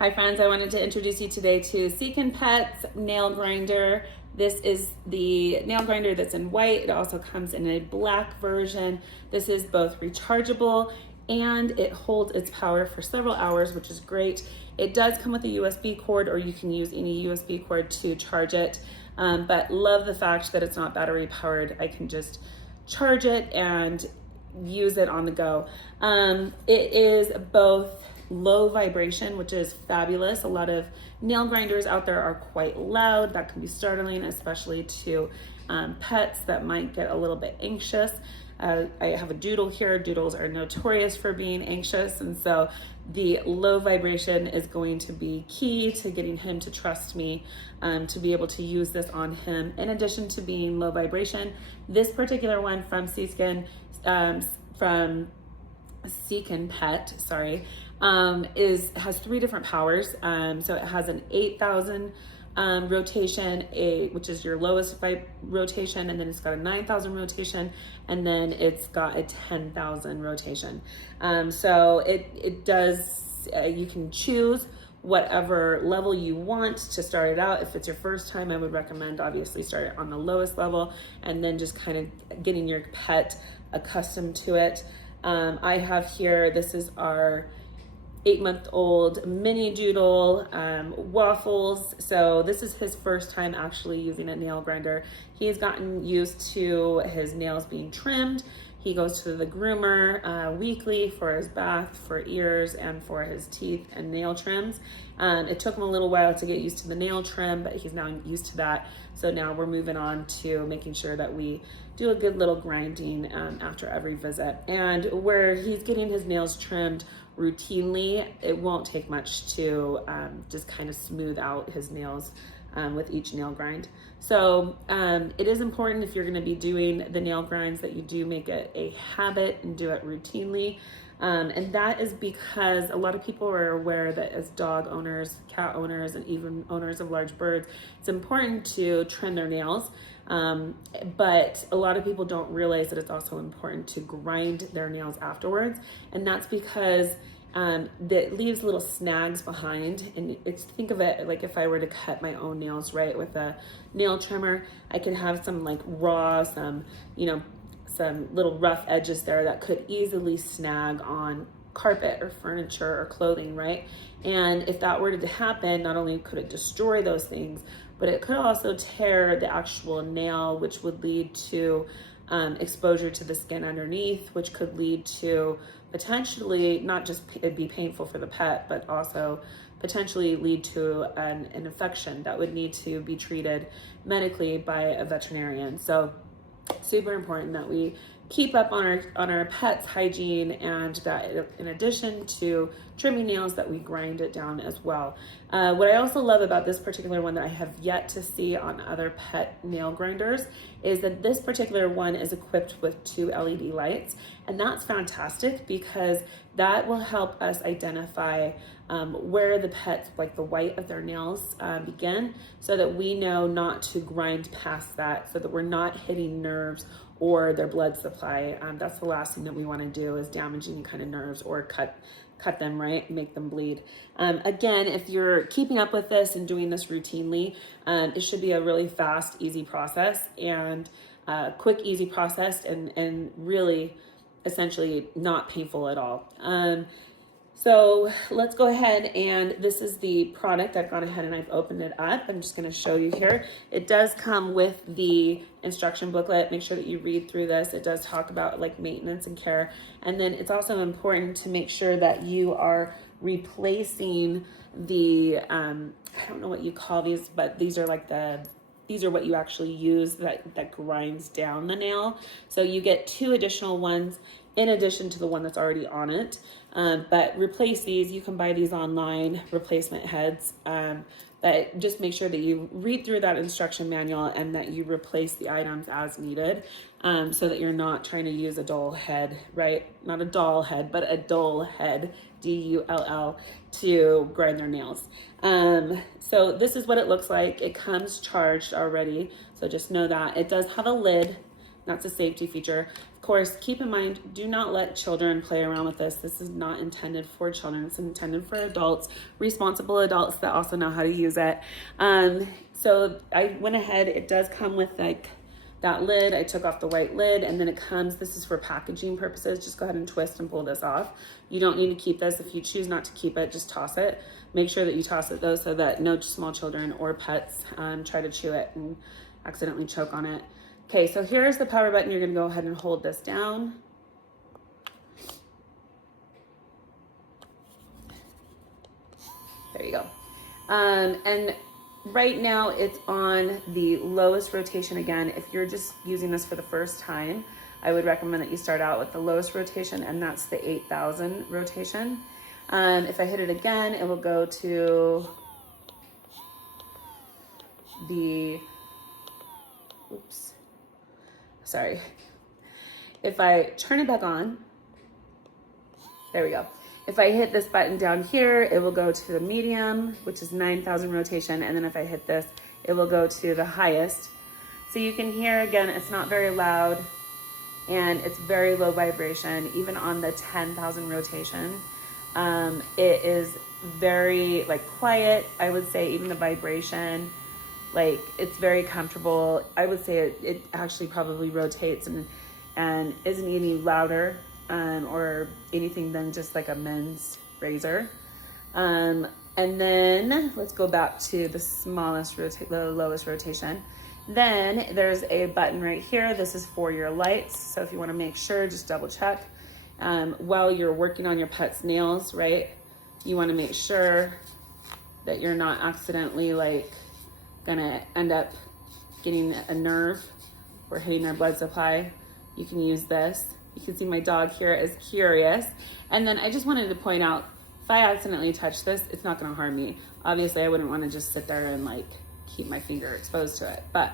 Hi friends, I wanted to introduce you today to Ckin Pet's nail grinder. This is the nail grinder that's in white. It also comes in a black version. This is both rechargeable and it holds its power for several hours, which is great. It does come with a USB cord, or you can use any USB cord to charge it. But love the fact that it's not battery powered. I can just charge it and use it on the go. It is both low vibration, which is fabulous. A lot of nail grinders out there are quite loud. That can be startling, especially to pets that might get a little bit anxious. I have a doodle here. Doodles are notorious for being anxious, and so the low vibration is going to be key to getting him to trust me, to be able to use this on him. In addition to being low vibration, this particular one from Ckin Pet, has 3 different powers. So it has an 8,000 rotation, which is your lowest rotation, and then it's got a 9,000 rotation, and then it's got a 10,000 rotation. So it does, you can choose whatever level you want to start it out. If it's your first time, I would recommend obviously start it on the lowest level and then just kind of getting your pet accustomed to it. I have here, this is our 8-month-old mini doodle, Waffles. So this is his first time actually using a nail grinder. He has gotten used to his nails being trimmed. He goes to the groomer weekly for his bath, for ears, and for his teeth and nail trims. It took him a little while to get used to the nail trim, but he's now used to that. So now we're moving on to making sure that we do a good little grinding after every visit. And where he's getting his nails trimmed routinely, it won't take much to just kind of smooth out his nails with each nail grind. So it is important, if you're going to be doing the nail grinds, that you do make it a habit and do it routinely. And that is because a lot of people are aware that as dog owners, cat owners, and even owners of large birds, it's important to trim their nails. But a lot of people don't realize that it's also important to grind their nails afterwards. And that's because that leaves little snags behind. And think of it like if I were to cut my own nails, right, with a nail trimmer, I could have some like raw, some little rough edges there that could easily snag on carpet or furniture or clothing, right? And if that were to happen, not only could it destroy those things, but it could also tear the actual nail, which would lead to exposure to the skin underneath, which could lead to potentially not just it'd be painful for the pet, but also potentially lead to an infection that would need to be treated medically by a veterinarian. So super important that we keep up on our pets' hygiene, and that in addition to trimming nails, that we grind it down as well. What I also love about this particular one that I have yet to see on other pet nail grinders is that this particular one is equipped with 2 LED lights, and that's fantastic because that will help us identify where the pets, like the white of their nails, begin, so that we know not to grind past that, so that we're not hitting nerves or their blood supply. That's the last thing that we want to do, is damage any kind of nerves or cut them, right, make them bleed. Again, if you're keeping up with this and doing this routinely, it should be a really fast, easy process, and quick, easy process, and really essentially not painful at all. So let's go ahead, and this is the product. I've gone ahead and I've opened it up. I'm just going to show you here. It does come with the instruction booklet. Make sure that you read through this. It does talk about like maintenance and care. And then it's also important to make sure that you are replacing the, I don't know what you call these, but these are like these are what you actually use that grinds down the nail. So you get 2 additional ones in addition to the one that's already on it. But replace these. You can buy these online, replacement heads. But just make sure that you read through that instruction manual and that you replace the items as needed, so that you're not trying to use a dull head, right? Not a doll head, but a dull head, D-U-L-L, to grind their nails. So this is what it looks like. It comes charged already, so just know that. It does have a lid That's a safety feature. Of course, keep in mind, do not let children play around with this. This is not intended for children. It's intended for adults, responsible adults that also know how to use it. So I went ahead, it does come with like that lid. I took off the white lid, and then it comes, this is for packaging purposes. Just go ahead and twist and pull this off. You don't need to keep this. If you choose not to keep it, just toss it. Make sure that you toss it though, so that no small children or pets try to chew it and accidentally choke on it. Okay, so here's the power button. You're gonna go ahead and hold this down. There you go. And right now it's on the lowest rotation. Again, if you're just using this for the first time, I would recommend that you start out with the lowest rotation, and that's the 8,000 rotation. If I hit it again, it will go to the, oops, sorry. If I turn it back on, there we go. If I hit this button down here, it will go to the medium, which is 9,000 rotation. And then if I hit this, it will go to the highest. So you can hear, again, it's not very loud and it's very low vibration, even on the 10,000 rotation. It is very like quiet. I would say even the vibration, like it's very comfortable. I would say it actually probably rotates and isn't any louder or anything than just like a men's razor. And then let's go back to the the lowest rotation. Then there's a button right here. This is for your lights. So if you want to make sure, just double check while you're working on your pet's nails, right? You want to make sure that you're not accidentally like gonna end up getting a nerve or hitting their blood supply. You can use this. You can see my dog here is curious. And then I just wanted to point out, if I accidentally touch this, it's not gonna harm me. Obviously I wouldn't wanna just sit there and like keep my finger exposed to it, but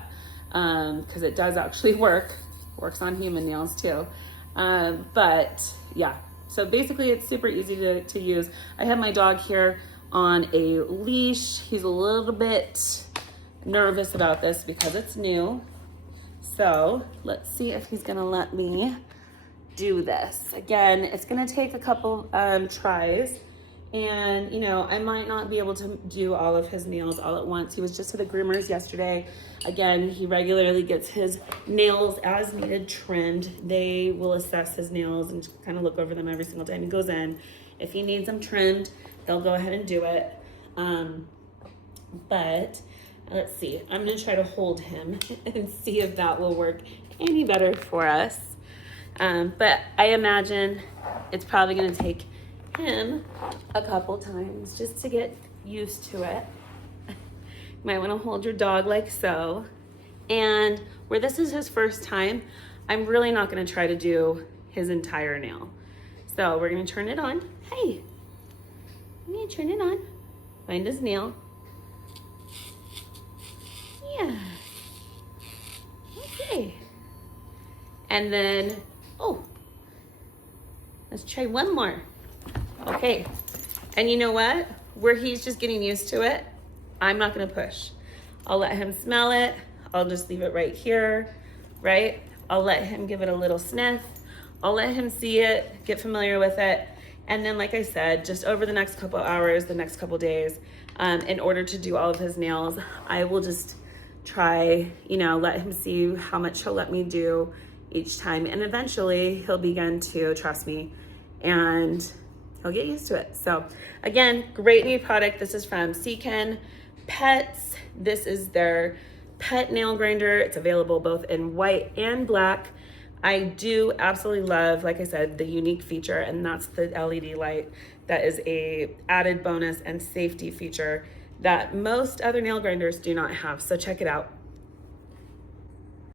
because it does actually works on human nails too. But yeah, so basically it's super easy to use. I have my dog here on a leash. He's a little bit nervous about this because it's new. So let's see if he's gonna let me do this. Again, it's gonna take a couple tries, and you know, I might not be able to do all of his nails all at once. He was just to the groomers yesterday. Again, he regularly gets his nails as needed trimmed. They will assess his nails and kind of look over them every single time he goes in. If he needs them trimmed, they'll go ahead and do it. But let's see, I'm gonna try to hold him and see if that will work any better for us. But I imagine it's probably gonna take him a couple times just to get used to it. You might wanna hold your dog like so. And where this is his first time, I'm really not gonna try to do his entire nail. So we're gonna turn it on. Hey, I'm gonna turn it on. Find his nail. Yeah. Okay. And then, oh, let's try one more. Okay. And you know what? Where he's just getting used to it, I'm not gonna push. I'll let him smell it. I'll just leave it right here, right? I'll let him give it a little sniff. I'll let him see it, get familiar with it. And then, like I said, just over the next couple hours, the next couple days, in order to do all of his nails, I will just try, you know, let him see how much he'll let me do each time. And eventually he'll begin to trust me and he'll get used to it. So again, great new product. This is from Ckin Pets. This is their pet nail grinder. It's available both in white and black. I do absolutely love, like I said, the unique feature, and that's the LED light. That is a added bonus and safety feature that most other nail grinders do not have. So check it out.